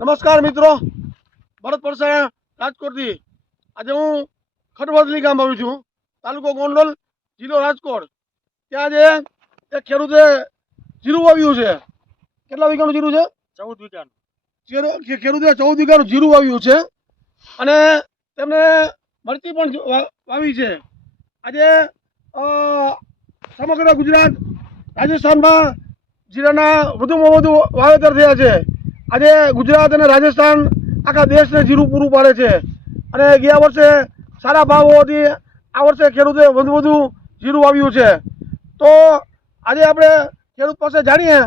નમસ્કાર મિત્રો. ભરત પરસાણા રાજકોટથી. આજે હું ખટવદલી ગામ આવ્યું છું. તાલુકો ગોંડલ જિલ્લો રાજકોટ. ત્યાં જે એક ખેડૂતે જીરું વાવ્યું છે. કેટલા વીઘાનું જીરું છે? ચૌદ વીઘાનું. ખેડૂતે ચૌદ વીઘાનું જીરું વાવ્યું છે અને તેમને મરચી પણ વાવી છે. આજે સમગ્ર ગુજરાત રાજસ્થાનમાં જીરાના વધુમાં વધુ વાવેતર થયા છે. આજે ગુજરાત અને રાજસ્થાન આખા દેશને જીરું પૂરું પાડે છે. અને ગયા વર્ષે સારા ભાવ હોવાથી આ વર્ષે ખેડૂતે વધુ વધુ જીરું આવ્યું છે. તો આજે આપણે ખેડૂત પાસે જાણીએ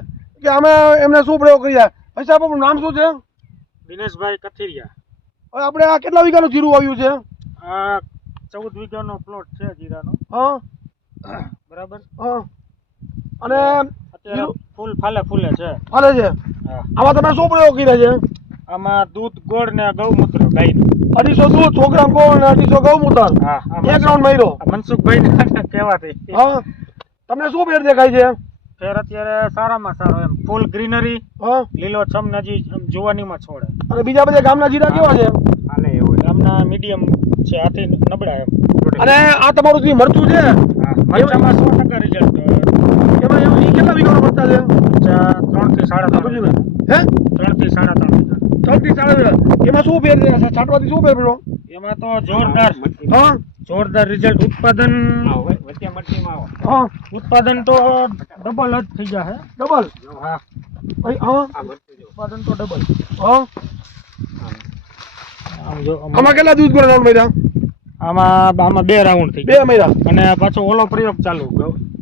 કે અમે એમને શું પ્રયોગ કર્યા. ભાઈ સાહેબ આપણું નામ શું છે? દિનેશભાઈ કથિરિયા. હવે આપણે આ કેટલા વીઘાનું જીરું આવ્યું છે? આ ચૌદ વીઘાનો પ્લોટ છે જીરાનો. હા. બરાબર? હા. અને ફૂલ ફાલે ફૂલે છે. ફાલે છે. આમાં તમે શું પ્રયોગ કર્યા છે? આમાં દૂધ ગોળ ને ગૌમૂત્ર ગાયનું અઢીસો દૂધ સો ગ્રામ ગોળ ને અઢીસો ગૌમૂત્ર. એક રાઉન્ડ માર્યો. મનસુખભાઈ ને કહેવાથી. હા? તમને શું ફેર દેખાય છે? ફેર અત્યારે સારામાં સારો એમ. ફૂલ ગ્રીનરી હા? લીલો છમ નજી જુવાનીમાં છોડે. અને બીજા બધા ગામના જીરા કેવા છે? હાલે એવું ગામના મીડિયમ છે આથી નબળા એમ. અને આ તમારું જે મરચું છે હા મરચામાં સો ટકા રિઝલ્ટ એમાં એવું કેટલા વીઘાનું મરચા છે? ત્રણથી સાડા ત્રણ. હે? ત્રણથી સાડા ત્રણ. ત્રણથી સાડા એમાં શું ફેર છાંટવાથી શું ફેર પડ્યો? એમાં તો જોરદાર. હા? જોરદાર રિઝલ્ટ ઉત્પાદન હા ઉત્પાદન તો ડબલ જ થઈ જાય ડબલ? હા. ઉત્પાદન તો ડબલ હા? જો આમ- કેટલા દૂધ ગોળ રાઉન્ડ માર્યા આમાં આમાં બે રાઉન્ડ થઈ બે માર્યા અને પાછો ઓલો પ્રયોગ ચાલુ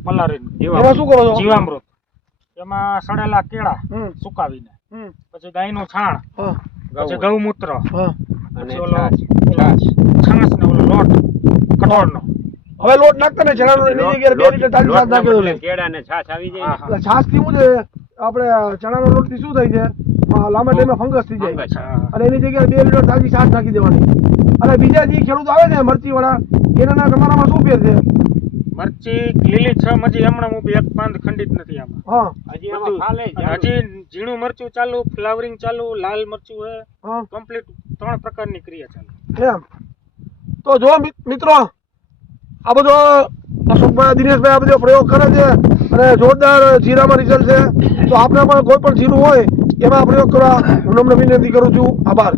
પલારી એમાં શું કરો છો? જીવામૃત. એમાં સડેલા કેળા સુકાવીને. પછી ગાયનું છાણ. પછી ગૌમૂત્ર. હા છાસ ને ઓલો લોટ. કઠોળનો. હવે લોટ નાખતા ને ચણાનો એની જગ્યાએ બે લીટર તાજી છાશ નાખી દો કેળાને છાશ આવી જાય. હા, હા. એટલે છાશથી શું છે આપણે ચણાનો લોટથી શું થાય છે? લાંબા ટાઈમે ફંગસ થઈ જાય. અને એની જગ્યાએ બે લીટર તાજી છાસ નાખી દેવાની. અને બીજા જે ખેડૂત આવે ને મરચી વાળા એના તમારામાં શું ફેર છે? મરચી લીલી છમ હજી હમણાં હું એક પાંદ ખંડિત નથી આમાં. હજી એમાં ફાલે હજી ઝીણું મરચું ચાલુ ફ્લાવરિંગ ચાલુ લાલ મરચું હે. કમ્પ્લીટ ત્રણ પ્રકારની ક્રિયા ચાલુ. એમ. તો જો મિત્રો આ બધો અશોકભાઈ દિનેશભાઈ આ બધો પ્રયોગ કરે છે અને જોરદાર જીરામાં રિઝલ્ટ છે. તો આપણે પણ કોઈ પણ જીરું હોય એમાં પ્રયોગ કરવા હું નમ્ર વિનંતી કરું છું. આભાર.